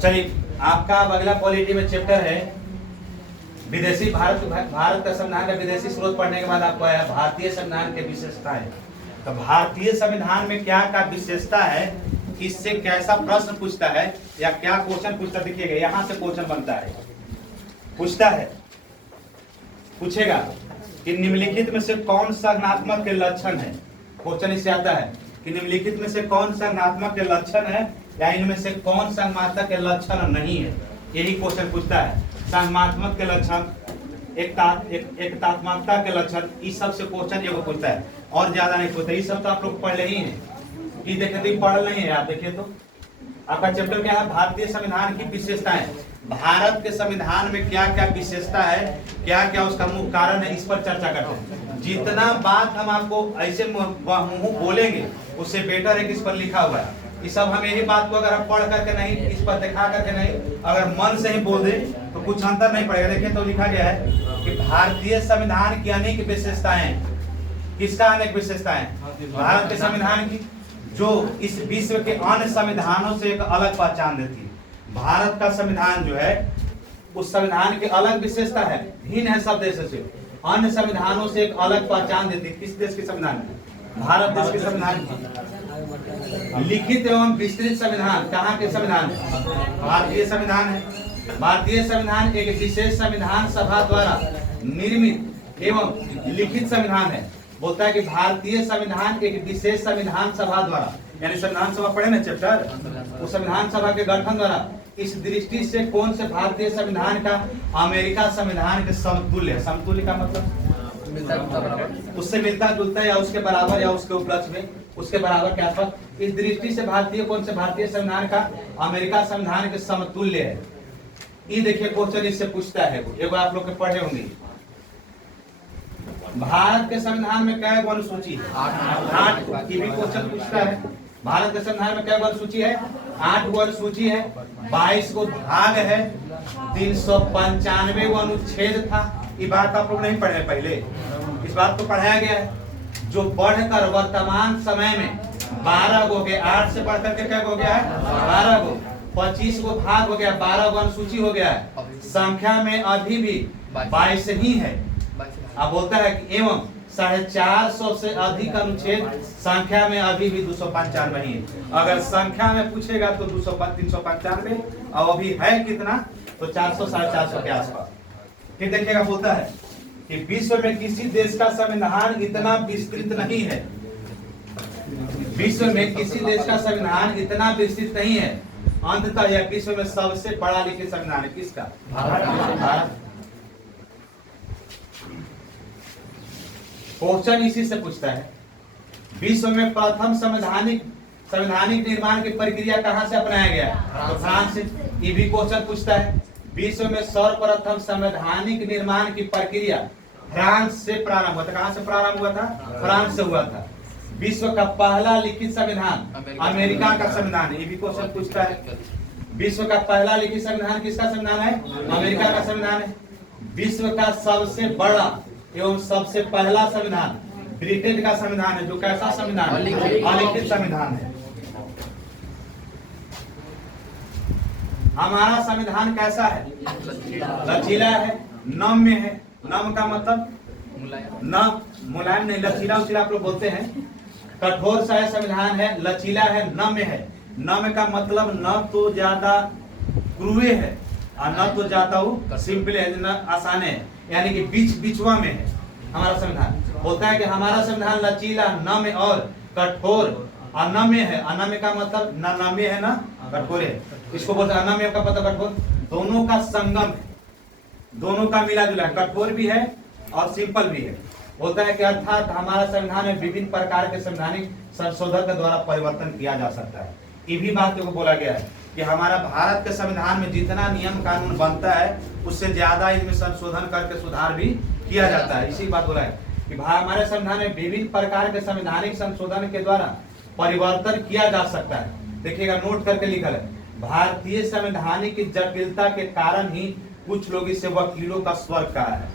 चलिए, आपका अब अगला पॉलिटी में चैप्टर है विदेशी भारत का संविधान का विदेशी स्रोत पढ़ने के बाद आपको आया भारतीय संविधान के विशेषताएं। तो भारतीय संविधान में क्या क्या विशेषता है, इससे कैसा प्रश्न पूछता है या क्या क्वेश्चन पूछता, देखिएगा यहाँ से क्वेश्चन बनता है, पूछता है, पूछेगा कि निम्नलिखित में से कौन संज्ञानात्मक के लक्षण है। क्वेश्चन इससे आता है कि निम्नलिखित में से कौन संज्ञानात्मक के लक्षण है या इनमें से कौन संज्ञानात्मक के लक्षण नहीं है, यही क्वेश्चन पूछता है। संज्ञानात्मक के लक्षण, एकतात्मकता के लक्षण, इस सब से क्वेश्चन एगो पूछता है और ज्यादा नहीं पूछता। ये सब तो आप लोग पढ़ रहे ही हैं, कि देखे तो पढ़ नहीं है आप। देखिए तो आपका चैप्टर क्या है, भारतीय संविधान की विशेषताएं। भारत के संविधान में क्या क्या विशेषता है, क्या क्या उसका मुख्य कारण है, इस पर चर्चा करते हैं। जितना बात हम आपको ऐसे मुंह बोलेंगे उससे बेटर है कि इस पर लिखा हुआ है। ये सब हम यही बात को अगर हम पढ़ करके नहीं, इस पर दिखा करके नहीं, अगर मन से ही बोल दे तो कुछ अंतर नहीं पड़ेगा। देखिए तो लिखा गया है कि भारतीय संविधान की अनेक विशेषताएं। किसका अनेक विशेषताएं? भारत के संविधान की, जो इस विश्व के अन्य संविधानों से एक अलग पहचान देती है। भारत का संविधान जो है उस संविधान की अलग विशेषता है, भिन्न है सब देशों से, अन्य संविधानों से एक अलग पहचान देती है। किस देश के संविधान की? भारत देश के संविधान की। लिखित एवं विस्तृत संविधान कहाँ के संविधान? भारतीय संविधान है। भारतीय संविधान एक विशेष संविधान सभा द्वारा निर्मित एवं लिखित संविधान है। बोलता है कि भारतीय संविधान एक विशेष संविधान सभा द्वारा, यानी संविधान सभा पढ़े ना चैप्टर, उस संविधान सभा के गठन द्वारा, इस दृष्टि से कौन से भारतीय संविधान का अमेरिका संविधान के समतुल्य है। समतुल्य का मतलब उससे मिलता जुलता है या उसके बराबर या उसके उपलक्ष्य में उसके बराबर के आसपास। इस दृष्टि से भारतीय कौन से भारतीय संविधान का अमेरिका संविधान के समतुल्य है। ये देखिए क्वेश्चन इससे पूछता है, एगो आप लोग के पढ़े होंगे। भारत के संविधान में क्या अनुसूची है? 8 की भी क्वेश्चन पूछता है। भारत के संविधान में क्या अनुसूची है? 8 अनुसूची है, 22 को भाग है, 395 अनुच्छेद था। ये बात आप लोग नहीं पढ़े पहले, इस बात को पढ़ाया गया है, जो बढ़कर वर्तमान समय में 12 हो गया। 8 से बढ़कर के क्या हो गया है? 12 को, 25 को भाग हो गया, 12 अनुसूची हो गया है। संख्या में अभी भी 22 ही है। अब बोलता है कि एवं 450 से अधिक अनुच्छेद, संख्या में अभी भी 295 ही है। अगर संख्या में पूछेगा तो 395 और अभी है कितना, तो 400 450 के आसपास। फिर देखिएगा बोलता है कि विश्व में किसी देश का संविधान इतना विस्तृत नहीं है। विश्व में किसी देश का संविधान इतना विस्तृत नहीं है। अंततः यह विश्व में सबसे पढ़ा लिखित संविधान है। किसका? भारत। क्वेश्चन इसी से पूछता है, विश्व में प्रथम संवैधानिक निर्माण की प्रक्रिया कहां से अपनाया गया है? तो फ्रांस से। ये भी क्वेश्चन पूछता है, विश्व में सर्वप्रथम संवैधानिक निर्माण की प्रक्रिया फ्रांस से प्रारंभ हुआ था। कहां से प्रारंभ हुआ था? फ्रांस से हुआ था। विश्व का पहला लिखित संविधान अमेरिका का संविधान है। ये भी क्वेश्चन पूछता है, विश्व का पहला लिखित संविधान किसका संविधान है? अमेरिका का संविधान है। विश्व का सबसे बड़ा एवं सबसे पहला संविधान ब्रिटेन का संविधान है, जो कैसा संविधान? अलिखित संविधान है। हमारा संविधान कैसा है? लचीला है, नम्य है। नम का मतलब न मुलायम नहीं, लचीला उचीला आप लोग बोलते हैं। कठोर सा संविधान है, लचीला है, नम्य है। नम्य का मतलब न तो ज्यादा क्रूए है और न तो ज्यादा सिंपल है, न आसान है, यानी कि बीचवा में है हमारा संविधान। बोलता है कि हमारा संविधान लचीला, नम्य और कठोर। अनम्य है, अनम्य का मतलब न नम्य है ना कठोर है। इसको बोलते हैं अनम्य का मतलब कठोर। दोनों का संगम है, दोनों का मिला जुला है, कठोर भी है और सिंपल भी है। बोलता है कि अर्थात हमारा संविधान में विभिन्न प्रकार के संवैधानिक संशोधन के द्वारा परिवर्तन किया जा सकता है। ये भी बात को बोला गया है कि हमारा भारत के संविधान में जितना नियम कानून बनता है उससे ज्यादा इसमें संशोधन करके सुधार भी किया जाता है। इसी बात बोला है कि हमारे संविधान में विभिन्न प्रकार के संवैधानिक संशोधन के द्वारा परिवर्तन किया जा सकता है। देखिएगा नोट करके लिखा है, भारतीय संवैधानिक की जटिलता के कारण ही कुछ लोग इसे वकीलों का स्वर्ग कहा है।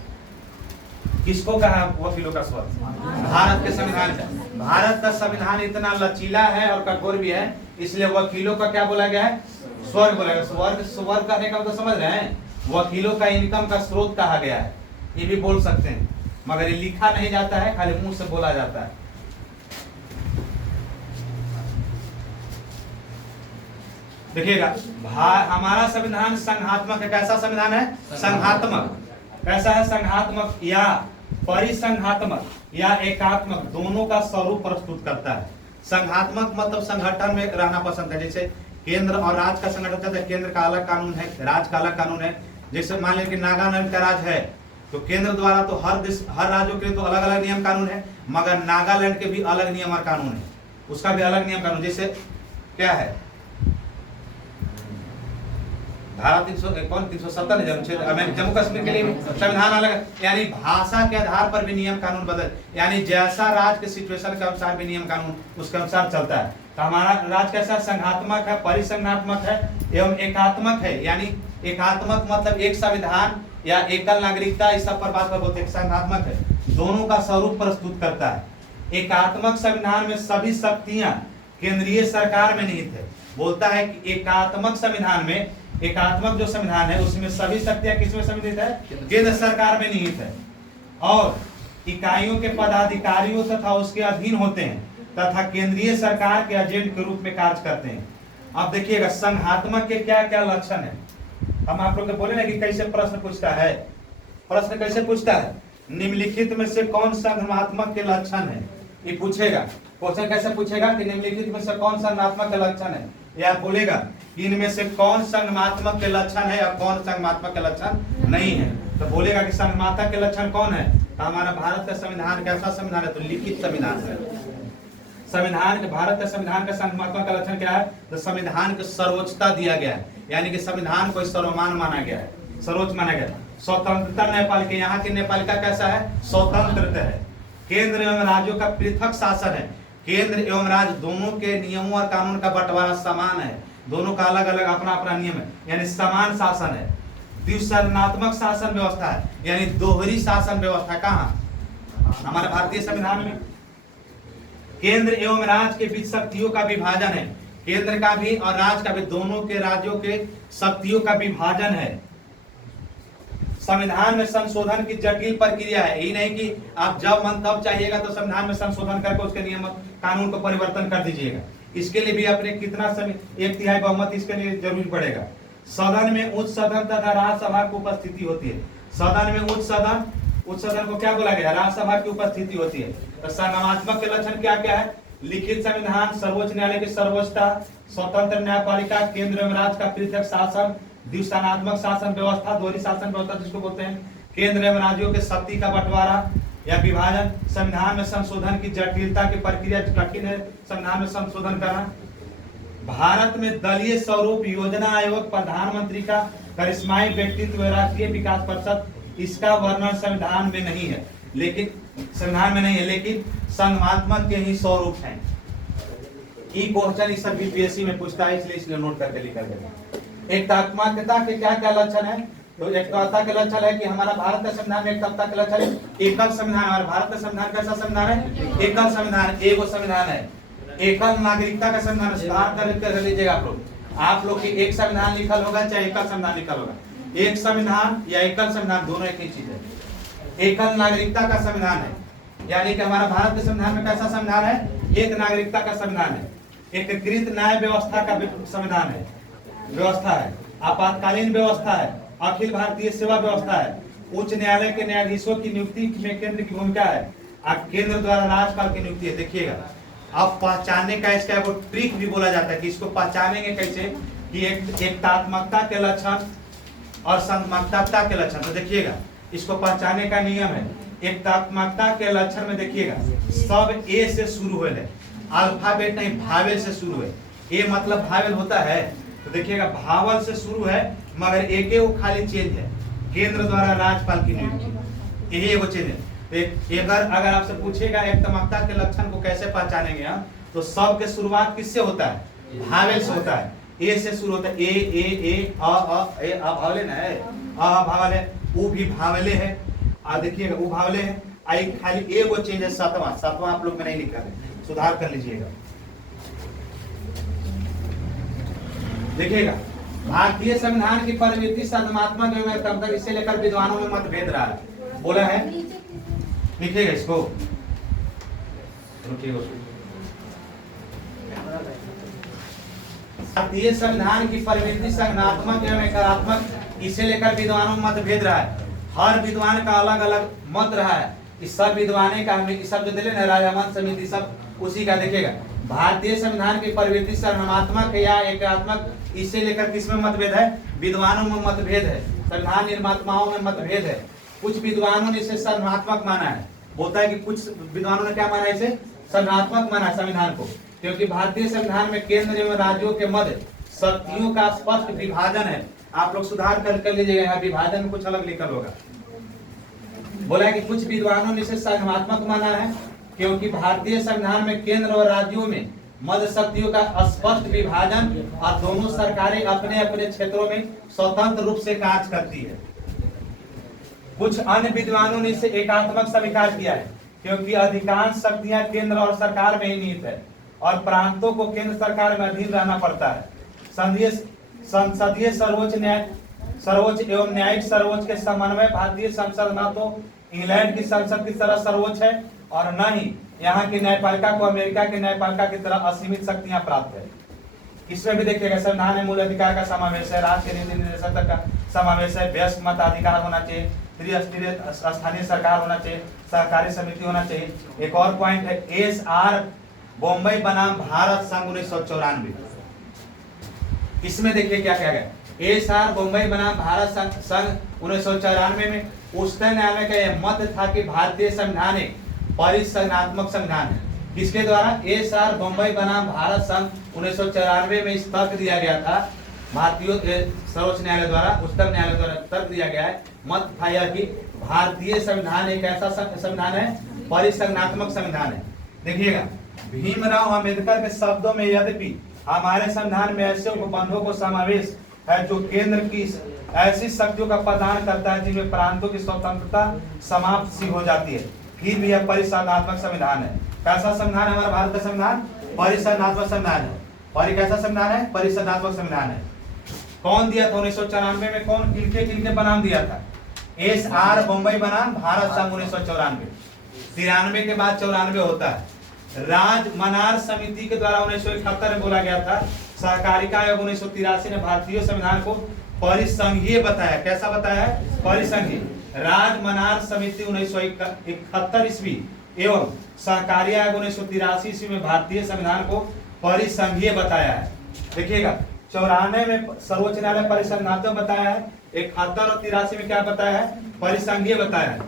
किसको कहा वकीलों का स्वर्ग? भारत के संविधान का। भारत का संविधान इतना लचीला है और कठोर भी है, इसलिए वकीलों का क्या बोला गया है? स्वर्ग बोलेगा। स्वर्ग स्वर्ग करने का तो समझ रहे हैं, वकीलों का इनकम का स्रोत कहा गया है, ये भी बोल सकते हैं, मगर ये लिखा नहीं जाता है, खाली मुंह से बोला जाता है। देखिएगा हमारा संविधान संघात्मक है। कैसा संविधान है? संघात्मक। कैसा है? संघात्मक या परिसंघात्मक या एकात्मक, दोनों का स्वरूप प्रस्तुत करता है। संघात्मक मतलब संगठन में रहना पसंद है, जैसे केंद्र और राज्य का संगठन चलता है, केंद्र का अलग कानून है, राज्य का अलग कानून है। जैसे मान लीजिए कि नागालैंड का राज्य है, तो केंद्र द्वारा तो हर राज्यों के लिए तो अलग अलग नियम कानून है, मगर नागालैंड के भी अलग नियम और कानून है, उसका भी अलग नियम कानून। जैसे क्या है, धारा 370 जम्मू कश्मीर के लिए संविधान अलग है, यानी भाषा के आधार पर भी नियम कानून बदल, यानी जैसा राज्य के सिचुएशन के अनुसार भी नियम कानून उसके अनुसार चलता है। तो हमारा राज्य कैसा? संघात्मक है, परिसंघात्मक है एवं एकात्मक है। यानी एकात्मक मतलब एक संविधान या एकल नागरिकता, इस सब पर बात कर बोलते हैं। संघात्मक है, दोनों का स्वरूप प्रस्तुत करता है। एकात्मक संविधान में सभी शक्तियां केंद्रीय सरकार में निहित है। बोलता है कि एकात्मक संविधान में, एकात्मक जो संविधान है उसमें सभी शक्तियां किसमें सम्मिलित है? केंद्र सरकार में निहित है, और इकाइयों के पदाधिकारियों तथा उसके अधीन होते हैं तथा केंद्रीय सरकार के एजेंट के रूप में कार्य करते हैं। अब देखिएगा संघात्मक के क्या क्या लक्षण है। हम आप लोग बोले ना कि कैसे प्रश्न पूछता है, प्रश्न कैसे पूछता है? निम्नलिखित में से कौन संघात्मक के लक्षण है, ये पूछेगा। क्वेश्चन कैसे पूछेगा कि निम्नलिखित में से कौन संघात्मक के लक्षण है, या बोलेगा कि इनमें से कौन संघात्मक के लक्षण है और कौन संघात्मक के लक्षण नहीं है। तो बोलेगा कि संघात्मक के लक्षण कौन है, तो हमारा भारत का संविधान कैसा संविधान है? तो लिखित संविधान है। संविधान के, भारत का संविधान का संघात्मक का लक्षण क्या है? तो संविधान को सर्वोच्चता दिया गया है, यानी कि संविधान को सर्वमान माना गया है, सर्वोच्च माना गया है। स्वतंत्रता नेपाल के, यहाँ की नेपालिका कैसा है? स्वतंत्र है। केंद्र एवं राज्यों का पृथक शासन है, केंद्र एवं राज्य दोनों के नियमों और कानून का बंटवारा समान है, दोनों का अलग अलग अपना अपना नियम है, यानी समान शासन है। द्विसरणात्मक शासन व्यवस्था है, यानी दोहरी शासन व्यवस्था कहाँ? हमारे भारतीय संविधान में। केंद्र एवं राज्य के बीच शक्तियों का विभाजन है, केंद्र का भी और राज्य का भी, दोनों के राज्यों के शक्तियों का विभाजन है। संविधान में संशोधन की जटिल प्रक्रिया है, यही नहीं कि आप जब मन तब चाहिएगा तो संविधान में संशोधन करके उसके नियम कानून को परिवर्तन कर दीजिएगा। इसके लिए भी अपने कितना समय, 1/3 बहुमत इसके लिए जरूरी पड़ेगा। सदन में उच्च सदन तथा राज्यसभा की उपस्थिति होती है। सदन में उच्च सदन को क्या बोला गया? राज्यसभा की उपस्थिति होती है। तो संघात्मक के लक्षण क्या क्या है? लिखित संविधान, सर्वोच्च न्यायालय की सर्वोच्चता, स्वतंत्र न्यायपालिका, केंद्र एवं राज्य का पृथक शासन, द्विसरणात्मक शासन व्यवस्था, दोहरी शासन व्यवस्था जिसको बोलते हैं, केंद्र एवं राज्यों के शक्ति का बंटवारा या विभाजन। संविधान में संशोधन की जटिलता की प्रक्रिया कठिन है, संविधान में संशोधन करना। भारत में दलीय स्वरूप योजना आयोग, प्रधानमंत्री का करिश्माई व्यक्तित्व, राष्ट्रीय विकास परिषद, इसका वर्णन संविधान में नहीं है, लेकिन संविधान में नहीं है, लेकिन संघात्मक के ही स्वरूप हैं। ई क्वेश्चन इस सब बीपीएससी में पूछता है, इसलिए नोट करके लिखा गया। एकात्मकता के क्या क्या लक्षण है? तो एकता के लक्षण है कि हमारा भारत का संविधान में एकता के लक्षण है, एकल संविधान। हमारा भारत का संविधान कैसा संविधान है? एकल संविधान, एगो संविधान है। एकल नागरिकता का संविधान, सुधार कर लीजिएगा आप लोग की एक संविधान लिखल होगा चाहे एकल संविधान लिखल होगा, एक संविधान या एकल संविधान दोनों एक ही चीज है। एकल नागरिकता का संविधान है, यानी कि हमारा भारत के संविधान में कैसा संविधान है? एक नागरिकता का संविधान है। एकीकृत न्याय व्यवस्था का संविधान है, व्यवस्था है। आपातकालीन व्यवस्था है, अखिल भारतीय सेवा व्यवस्था है। उच्च न्यायालय के न्यायाधीशों की नियुक्ति में केंद्र की भूमिका है, केंद्र द्वारा राज्यपाल की नियुक्ति है। देखिएगा अब पहचानने का इसका वो ट्रिक भी बोला जाता है कि इसको पहचानेंगे कैसे, कि एकतात्मकता के लक्षण और संघात्मकता के लक्षण। तो देखिएगा इसको पहचानने का नियम है। एकतात्मकता के लक्षण में देखिएगा सब ए से शुरू हुए है, अल्फाबेट नहीं भावेल से शुरू है। ए मतलब भावेल होता है, तो देखिएगा भावल से शुरू है, मगर एक वो खाली चेंज है, केंद्र द्वारा राज्यपाल की नियुक्ति, यही एगो चेंज है। अगर आपसे पूछेगा एकतात्मकता के लक्षण को कैसे पहचानेंगे हम, तो सब के शुरुआत किससे होता है? भावेल से होता है। ए से शुरू होता है, ए अ भावले ना है, अ भावल है, उ भी भावले है, और देखिएगा उ भावले है। आई खाली एगो चेंज है, सातवां आप लोग में नहीं लिखा है, सुधार कर लीजिएगा। देखिएगा भारतीय संविधान की प्रवृत्ति सकारात्मक एवं नकारात्मक, इससे लेकर विद्वानों में मतभेद रहा है। बोला है, लिखिएगा इसको, भारतीय संविधान की प्रवृत्ति सकारात्मक एवं नकारात्मक, इसे लेकर विद्वानों में मतभेद रहा है। हर विद्वान का अलग अलग मत रहा है। इस सब विद्वाने का हमें सब जो दिले ना राजामन समिति सब उसी का देखिएगा। भारतीय संविधान की प्रवृत्ति सकारात्मक या एकात्मक, इसे लेकर किसमें मतभेद है? विद्वानों में मतभेद है, संविधान निर्माताओं में मतभेद है। कुछ विद्वानों ने इसे सकारात्मक माना है, बोलता है कि कुछ विद्वानों ने क्या माना है? इसे सकारात्मक माना है संविधान को, क्योंकि भारतीय संविधान में केंद्र एवं राज्यों के मध्य शक्तियों का स्पष्ट विभाजन है। आप लोग सुधार कर लीजिएगा, यहाँ विभाजन में कुछ अलग लिखल होगा। बोला है कि कुछ विद्वानों ने इसे सकारात्मक माना है, क्योंकि भारतीय संविधान में केंद्र और राज्यों में मध्य शक्तियों का स्पष्ट विभाजन और दोनों सरकारें अपने अपने क्षेत्रों में स्वतंत्र रूप से कार्य करती है। कुछ अन्य विद्वानों ने इसे एकात्मक स्वीकार किया है, क्योंकि अधिकांश शक्तियां केंद्र और सरकार में ही निहित है और प्रांतों को केंद्र सरकार में अधीन रहना पड़ता है। संसदीय सर्वोच्च एवं न्यायिक सर्वोच्च के समन्वय भारतीय संसद न तो इंग्लैंड की संसद की तरह सर्वोच्च है और न ही यहाँ की न्यायपालिका को अमेरिका की न्यायपालिका की तरह असीमित शक्तियां प्राप्त है। इसमें भी देखिएगा, संविधान में मूल अधिकार का समावेश है, राष्ट्र के नीति निर्देशक का समावेश है, वयस्क मताधिकार होना चाहिए, त्रिस्तरीय स्थानीय सरकार होना चाहिए, सहकारी समिति होना चाहिए। एक और पॉइंट है, एस.आर. बॉम्बे बनाम भारत संघ 1994। इसमें देखिए क्या कहा गया, एस.आर. बॉम्बे बनाम भारत संघ 1994 में उच्चतम न्यायालय का यह मत था कि भारतीय संविधान एक परिसंघात्मक संविधान है। किसके द्वारा? एस.आर. बॉम्बे बनाम भारत संघ 1994 में इस तर्क दिया गया था, भारतीय सर्वोच्च न्यायालय द्वारा, उच्चतम न्यायालय द्वारा तर्क दिया गया है, मत था यह कि भारतीय संविधान एक ऐसा संविधान है, परिसंघात्मक संविधान है। देखिएगा, भीमराव अंबेडकर के शब्दों में, यद्यपि हमारे संविधान में ऐसे उपबंधों को समावेश है जो केंद्र की ऐसी शक्तियों का प्रदान करता है जिनमें प्रांतों की स्वतंत्रता समाप्त सी हो जाती है, फिर भी यह परिसंघात्मक संविधान है। कैसा संविधान है हमारा भारत का संविधान? परिसंघात्मक संविधान है। कैसा संविधान है? परिसंघात्मक संविधान है। कौन दिया था 1994 में? कौन किनके बनाम दिया था? एस.आर. बॉम्बे बनाम भारत संघ 1994। 93 के बाद 94 होता है। राज मनार समिति के द्वारा 1971 में बोला गया था। सहकारिता आयोग 1983 ने भारतीय संविधान को परिसंघीय बताया। कैसा बताया है? परिसंघीय। राज मनार समिति 1971 ईस्वी एवं सहकारी आयोग 1983 ईस्वी में भारतीय संविधान को परिसंघीय बताया है। देखिएगा, 94 में सर्वोच्च न्यायालय परिसंघात्मक बताया है, 71 और 83 में क्या बताया है? परिसंघीय बताया है।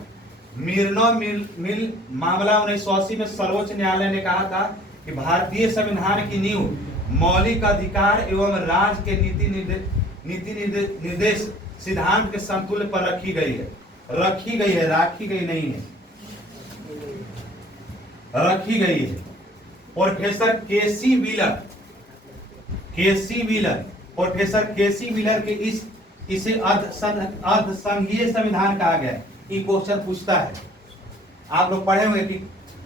मिर्नो मिल मामला 1980 में सर्वोच्च न्यायालय ने कहा था कि भारतीय संविधान की नींव मौलिक अधिकार एवं राज्य के नीति निर्देश सिद्धांत के संतुल्य पर रखी गई है, राखी गई नहीं है, रखी गई है। प्रोफेसर केसी व्हीलर के इसे अर्धसंघीय संविधान कहा गया है। ये क्वेश्चन पूछता है, आप लोग पढ़े होंगे कि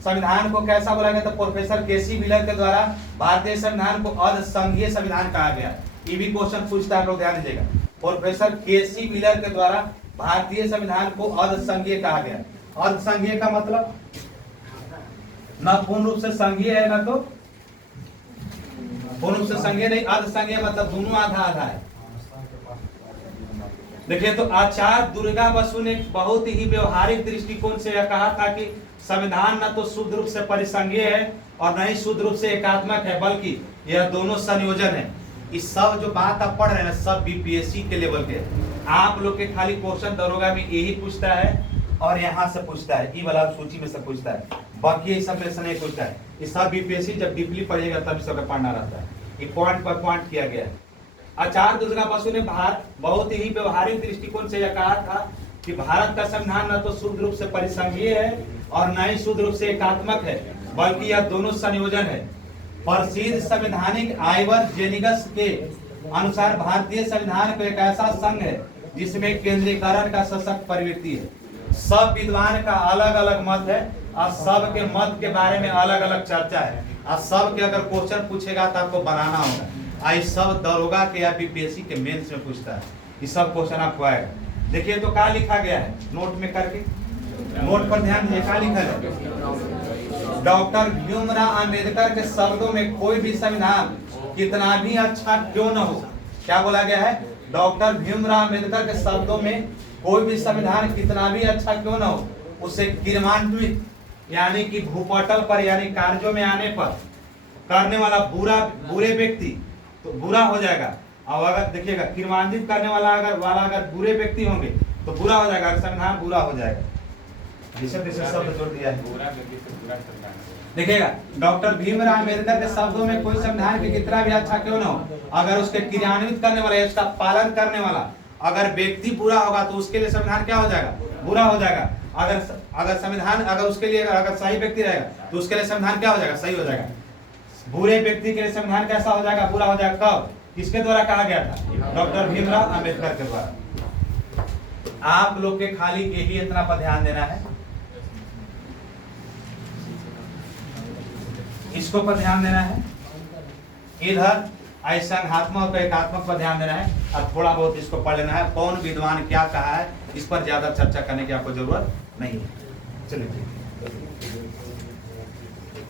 संविधान को कैसा बोला गया? तो प्रोफेसर केसी व्हीलर के द्वारा भारतीय संविधान को अर्धसंघीय संविधान कहा गया। ये भी क्वेश्चन पूछता है, आप लोग ध्यान दीजिएगा। प्रोफेसर केसी व्हीलर के द्वारा भारतीय संविधान को अर्धसंघीय कहा गया। अर्धसंघीय का मतलब न पूर्ण रूप से संघीय है, न तो पूर्ण रूप से संघीय नहीं। अर्धसंघीय मतलब दोनों आधा आधा है। देखिए, तो आचार्य दुर्गा बसु ने बहुत ही व्यवहारिक दृष्टिकोण से यह कहा था कि संविधान न तो शुद्ध रूप से परिसंघीय है और न ही शुद्ध रूप से एकात्मक है, बल्कि यह दोनों संयोजन है। इस सब जो बात आप पढ़ रहे हैं, सब बीपीएससी के लेवल के। आप लोग के खाली क्वेश्चन दरोगा में यही पूछता है और यहाँ से पूछता है, ई वाला सूची में से पूछता है, बाकी ये सब लेसन नहीं पूछता है। ये सब बीपीएससी जब डीपली पढ़िएगा तब सब पढ़ना रहता है। ये पॉइंट पर पॉइंट किया गया है। आचार्य दुर्गा बसु ने बहुत ही व्यवहारिक दृष्टिकोण से यह कहा था कि भारत का संविधान न तो शुद्ध रूप से परिसंघीय है और न ही शुद्ध रूप से एकात्मक है, बल्कि यह दोनों संयोजन है। प्रसिद्ध संवैधानिक आइवर जेनिगस के अनुसार भारतीय संविधान को एक ऐसा संघ है जिसमें केंद्रीकरण का सशक्त प्रवृत्ति है। सब विद्वान का अलग अलग मत है और सब के मत के बारे में अलग अलग चर्चा है और सब के अगर क्वेश्चन पूछेगा तो आपको बनाना होगा। आई सब दरोगा के या बीपीएससी के मेंस में पूछता है, ये सब क्वेश्चन आपको आएगा। देखिए तो क्या लिखा गया है नोट में करके, नोट पर ध्यान दीजिए क्या लिखा है। डॉक्टर भीमराव अंबेडकर के शब्दों में कोई भी संविधान कितना भी अच्छा क्यों न हो, क्या बोला गया है, डॉक्टर भीमराव अंबेडकर के शब्दों में कोई भी संविधान कितना भी अच्छा क्यों न हो, उसे क्रियान्वित यानी कि भूपटल पर यानी कार्यों में आने पर करने वाला बुरे व्यक्ति तो बुरा हो जाएगा। और अगर देखिएगा क्रियान्वित करने वाला अगर बुरे व्यक्ति होंगे तो बुरा हो जाएगा, संविधान बुरा हो जाएगा। शब्द जोड़ दिया है, देखिएगा डॉक्टर भीमराव अंबेडकर के शब्दों में कोई संविधान के कितना भी अच्छा क्यों न हो, अगर उसके क्रियान्वित करने वाला उसका पालन करने वाला अगर व्यक्ति बुरा होगा तो उसके लिए संविधान क्या हो जाएगा, बुरा हो जाएगा। अगर संविधान अगर उसके लिए अगर सही व्यक्ति रहेगा तो उसके लिए संविधान क्या हो जाएगा, सही हो जाएगा। बुरे व्यक्ति के लिए संविधान कैसा हो जाएगा, बुरा हो जाएगा। कब, किसके द्वारा कहा गया था, डॉक्टर भीमराव अंबेडकर के द्वारा। आप लोग के खाली यही इतना पर ध्यान देना है, इसको पर ध्यान देना है, इधर संघात्मक और एकात्मक पर ध्यान देना है, और थोड़ा बहुत इसको पढ़ लेना है। कौन विद्वान क्या कहा है इस पर ज्यादा चर्चा करने की आपको जरूरत नहीं है। चलिए।